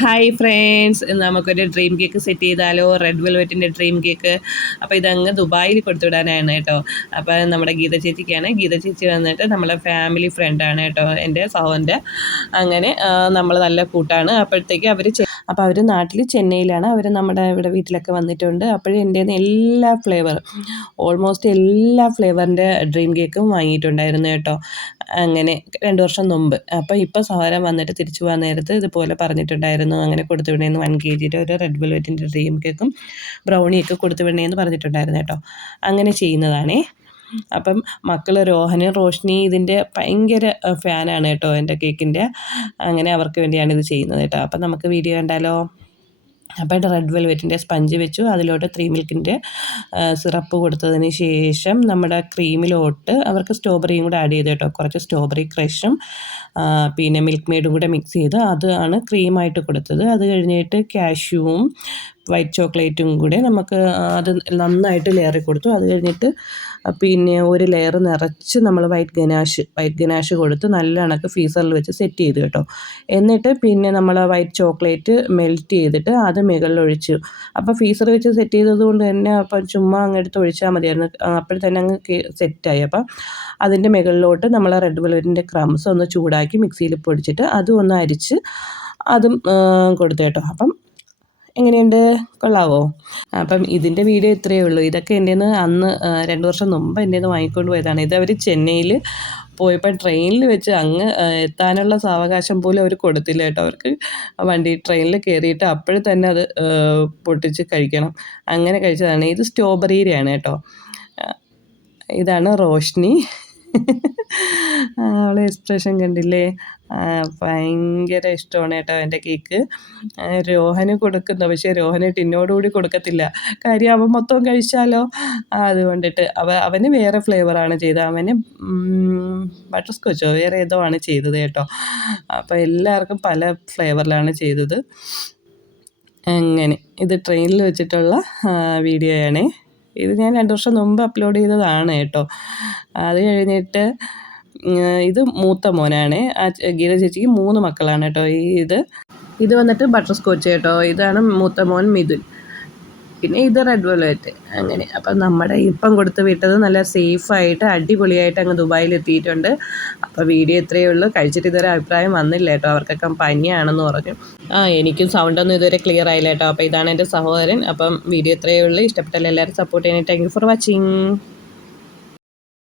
Hi friends, നമുക്കൊരു dream cake set ചെയ്താലോ? Red വെൽവെറ്റിൻ്റെ ഡ്രീം കേക്ക്. അപ്പോൾ ഇതങ്ങ് ദുബായിൽ കൊടുത്തുവിടാനാണ് കേട്ടോ. അപ്പോൾ നമ്മുടെ ഗീത ചേച്ചിക്കാണ്. ഗീത ചേച്ചി വന്നിട്ട് നമ്മളെ ഫാമിലി ഫ്രണ്ടാണ് കേട്ടോ, എൻ്റെ സഹോദരൻ്റെ. അങ്ങനെ നമ്മൾ നല്ല കൂട്ടാണ്. അപ്പോഴത്തേക്ക് അപ്പോൾ അവർ നാട്ടിൽ ചെന്നൈയിലാണ്. അവർ നമ്മുടെ ഇവിടെ വീട്ടിലൊക്കെ വന്നിട്ടുണ്ട്. അപ്പോഴും എൻ്റെ എല്ലാ ഓൾമോസ്റ്റ് എല്ലാ ഫ്ലേവറിൻ്റെ ഡ്രീം കേക്കും വാങ്ങിയിട്ടുണ്ടായിരുന്നു കേട്ടോ. അങ്ങനെ 2 വർഷം മുമ്പ്. അപ്പോൾ ഇപ്പോൾ സഹോദരൻ വന്നിട്ട് തിരിച്ചു പോകാൻ നേരത്ത് ഇതുപോലെ പറഞ്ഞിട്ടുണ്ടായിരുന്നു, അങ്ങനെ കൊടുത്തു വിടേന്ന് 1 kgയുടെ ഒരു റെഡ് വെൽവെറ്റിൻ്റെ ഡ്രീം കേക്കും ബ്രൗണിയൊക്കെ കൊടുത്തു വിടേന്ന് പറഞ്ഞിട്ടുണ്ടായിരുന്നു കേട്ടോ. അങ്ങനെ ചെയ്യുന്നതാണേ. അപ്പം മക്കൾ രോഹന് റോഷ്നി ഇതിൻ്റെ ഭയങ്കര ഫാനാണ് കേട്ടോ, എൻ്റെ കേക്കിൻ്റെ. അങ്ങനെ അവർക്ക് വേണ്ടിയാണ് ഇത് ചെയ്യുന്നത് കേട്ടോ. അപ്പം നമുക്ക് വീഡിയോ കണ്ടാലോ? അപ്പോൾ റെഡ് വെൽവെറ്റിൻ്റെ സ്പഞ്ച് വെച്ചു, അതിലോട്ട് 3 മിൽക്കിൻ്റെ സിറപ്പ് കൊടുത്തതിന് ശേഷം നമ്മുടെ ക്രീമിലോട്ട് അവർക്ക് സ്ട്രോബെറിയും കൂടെ ആഡ് ചെയ്ത് കേട്ടോ. കുറച്ച് സ്ട്രോബെറി ക്രഷും പിന്നെ മിൽക്ക് മെയ്ഡും കൂടെ മിക്സ് ചെയ്ത് അതാണ് ക്രീമായിട്ട് കൊടുത്തത്. അത് കഴിഞ്ഞിട്ട് കാഷ്യൂവും വൈറ്റ് ചോക്ലേറ്റും കൂടെ നമുക്ക് അത് നന്നായിട്ട് ലെയറിൽ കൊടുത്തു. അത് കഴിഞ്ഞിട്ട് പിന്നെ ഒരു ലെയർ നിറച്ച് നമ്മൾ വൈറ്റ് ഗനാഷ് കൊടുത്ത് നല്ല കണക്ക് ഫീസറിൽ വെച്ച് സെറ്റ് ചെയ്തു കേട്ടോ. എന്നിട്ട് പിന്നെ നമ്മൾ വൈറ്റ് ചോക്ലേറ്റ് മെൽറ്റ് ചെയ്തിട്ട് അത് മുകളിൽ ഒഴിച്ചു. അപ്പോൾ ഫീസർ വെച്ച് സെറ്റ് ചെയ്തത് കൊണ്ട് തന്നെ അപ്പം ചുമ്മാ അങ്ങ് എടുത്ത് ഒഴിച്ചാൽ മതിയായിരുന്നു. അപ്പോഴത്തന്നെ അങ്ങ് സെറ്റായി. അപ്പം അതിൻ്റെ മുകളിലോട്ട് നമ്മൾ റെഡ് വെൽവെറ്റിൻ്റെ ക്രംസ് ഒന്ന് ചൂടാക്കി മിക്സിയിൽ പൊടിച്ചിട്ട് അതും ഒന്ന് അരിച്ച് അതും കൊടുത്തു കേട്ടോ. അപ്പം എങ്ങനെയുണ്ട്, കൊള്ളാവോ? അപ്പം ഇതിൻ്റെ വീഡിയോ ഇത്രയേ ഉള്ളൂ. ഇതൊക്കെ എൻ്റെ അന്ന് 2 വർഷം മുമ്പ് എൻ്റെ വാങ്ങിക്കൊണ്ട് പോയതാണ്. ഇതവർ ചെന്നൈയിൽ പോയപ്പോൾ ട്രെയിനിൽ വെച്ച് അങ്ങ് എത്താനുള്ള സാവകാശം പോലും അവർ കൊടുത്തില്ല കേട്ടോ. അവർക്ക് വണ്ടി ട്രെയിനിൽ കയറിയിട്ട് അപ്പോഴും തന്നെ അത് പൊട്ടിച്ച് കഴിക്കണം. അങ്ങനെ കഴിച്ചതാണ്. ഇത് സ്ട്രോബെറിയുടെയാണ് കേട്ടോ. ഇതാണ് റോഷ്നി. അവളെ എക്സ്പ്രഷൻ കണ്ടില്ലേ? ഭയങ്കര ഇഷ്ടമാണ് കേട്ടോ എൻ്റെ കേക്ക്. രോഹന് കൊടുക്കുന്നു, പക്ഷേ രോഹന് ടിന്നോടുകൂടി കൊടുക്കത്തില്ല. കാര്യം അവൻ മൊത്തം കഴിച്ചാലോ, അതുകൊണ്ടിട്ട് അവന് വേറെ ഫ്ലേവറാണ് ചെയ്തത്. അവന് ബട്ടർ സ്കോച്ചോ വേറെ ഏതോ ആണ് ചെയ്തത് കേട്ടോ. അപ്പോൾ എല്ലാവർക്കും പല ഫ്ലേവറിലാണ് ചെയ്തത്. അങ്ങനെ ഇത് ട്രെയിനിൽ വെച്ചിട്ടുള്ള വീഡിയോയാണേ. ഇത് ഞാൻ 2 വർഷം മുമ്പ് അപ്ലോഡ് ചെയ്തതാണ് കേട്ടോ. അത് കഴിഞ്ഞിട്ട് ഇത് മൂത്ത മോനാണ്. ഗീത ചേച്ചിക്ക് 3 മക്കളാണ് കേട്ടോ. ഇത് വന്നിട്ട് ബട്ടർ സ്കോച്ച് കേട്ടോ. ഇതാണ് മൂത്ത മോൻ മിഥുൻ. പിന്നെ ഇത് റെഡ് വെൽവെറ്റ്. അങ്ങനെ അപ്പം നമ്മുടെ ഇപ്പം കൊടുത്ത് വിട്ടത് നല്ല സേഫായിട്ട് അടിപൊളിയായിട്ട് അങ്ങ് ദുബായിൽ എത്തിയിട്ടുണ്ട്. അപ്പോൾ വീഡിയോ ഇത്രയേ ഉള്ളൂ. കഴിച്ചിട്ട് ഇതുവരെ അഭിപ്രായം വന്നില്ല കേട്ടോ. അവർക്കൊക്കെ പനിയാണെന്ന് പറഞ്ഞു. എനിക്കും സൗണ്ടൊന്നും ഇതുവരെ ക്ലിയർ ആയില്ല കേട്ടോ. അപ്പോൾ ഇതാണ് എൻ്റെ സഹോദരൻ. അപ്പം വീഡിയോ ഇത്രയേ ഉള്ളൂ. ഇഷ്ടപ്പെട്ടാൽ എല്ലാവരും സപ്പോർട്ട് ചെയ്യാനായിട്ട് താങ്ക് യു ഫോർ വാച്ചിങ്.